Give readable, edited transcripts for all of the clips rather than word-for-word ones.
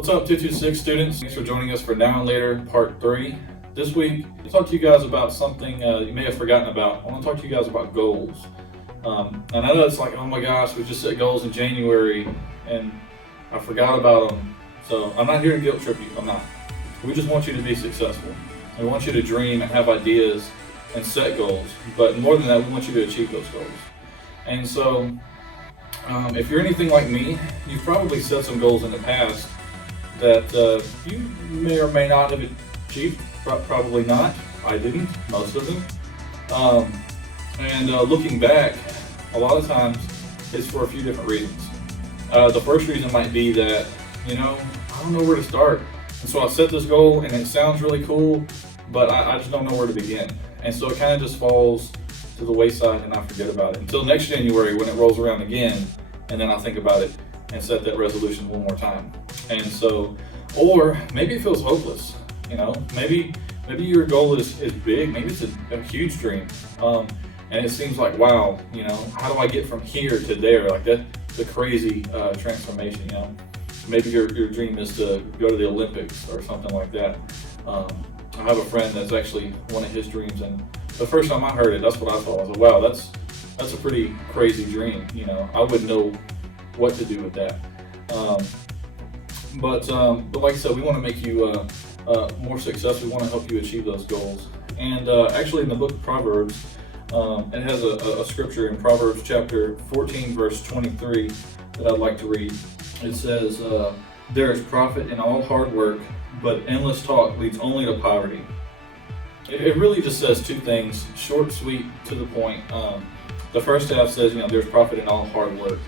What's up, 226 students? Thanks for joining us for Now and Later Part 3. This week, I'll talk to you guys about something you may have forgotten about. I want to talk to you guys about goals. And I know it's like, oh my gosh, we just set goals in January and I forgot about them. So I'm not here to guilt trip you, I'm not. We just want you to be successful. We want you to dream and have ideas and set goals. But more than that, we want you to achieve those goals. And so, if you're anything like me, you've probably set some goals in the past that you may or may not have achieved. Probably not. I didn't, most of them. Looking back, a lot of times it's for a few different reasons. The first reason might be that, I don't know where to start. And so I set this goal and it sounds really cool, but I just don't know where to begin. And so it kind of just falls to the wayside and I forget about it until next January when it rolls around again, and then I'll think about it and set that resolution one more time. And so, or maybe it feels hopeless, maybe your goal is big, maybe it's a huge dream. And it seems like, wow, how do I get from here to there? Like that's a crazy transformation, Maybe your dream is to go to the Olympics or something like that. I have a friend that's actually one of his dreams, and the first time I heard it, that's what I thought. I was like, wow, that's a pretty crazy dream. I wouldn't know what to do with that. But like I said, we want to make you more successful. We want to help you achieve those goals. And actually, in the book of Proverbs, it has a scripture in Proverbs chapter 14, verse 23 that I'd like to read. It says, there is profit in all hard work, but endless talk leads only to poverty. It really just says two things, short, sweet, to the point. The first half says, there's profit in all hard work.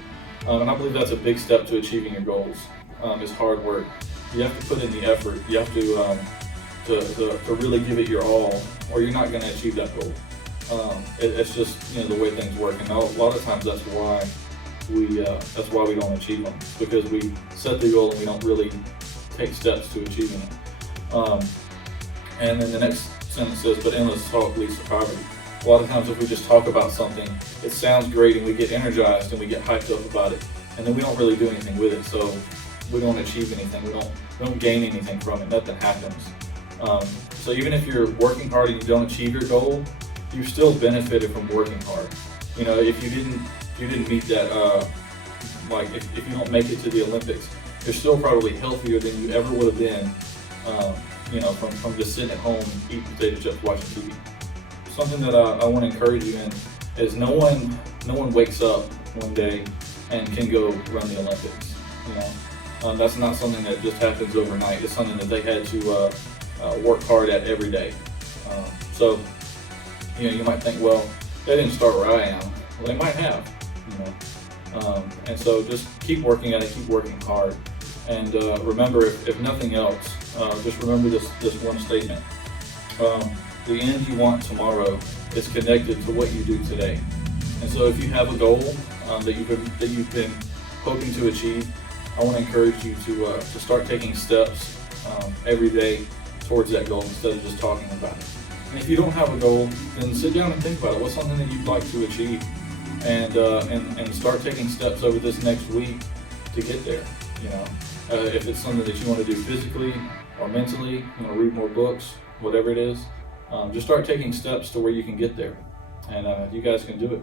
And I believe that's a big step to achieving your goals, is hard work. You have to put in the effort. You have to really give it your all, or you're not going to achieve that goal. It's just the way things work, and a lot of times that's why we don't achieve them, because we set the goal and we don't really take steps to achieving it. And then the next sentence says, but endless talk leads to poverty. A lot of times if we just talk about something, it sounds great and we get energized and we get hyped up about it, and then we don't really do anything with it, so we don't achieve anything, we don't gain anything from it, nothing happens. So even if you're working hard and you don't achieve your goal, you still benefited from working hard. If you didn't meet that, if you don't make it to the Olympics, you're still probably healthier than you ever would have been, from just sitting at home, eating potato chips, watching TV. Something that I want to encourage you in is no one wakes up one day and can go run the Olympics. That's not something that just happens overnight. It's something that they had to work hard at every day. So you might think, well, they didn't start where I am. Well, they might have. And so just keep working at it, keep working hard. And remember, if nothing else, just remember this one statement. The end you want tomorrow is connected to what you do today. And so if you have a goal that you've been hoping to achieve, I want to encourage you to start taking steps every day towards that goal instead of just talking about it. And if you don't have a goal, then sit down and think about it. What's something that you'd like to achieve? And start taking steps over this next week to get there. If it's something that you want to do physically or mentally, read more books, whatever it is, just start taking steps to where you can get there. And you guys can do it.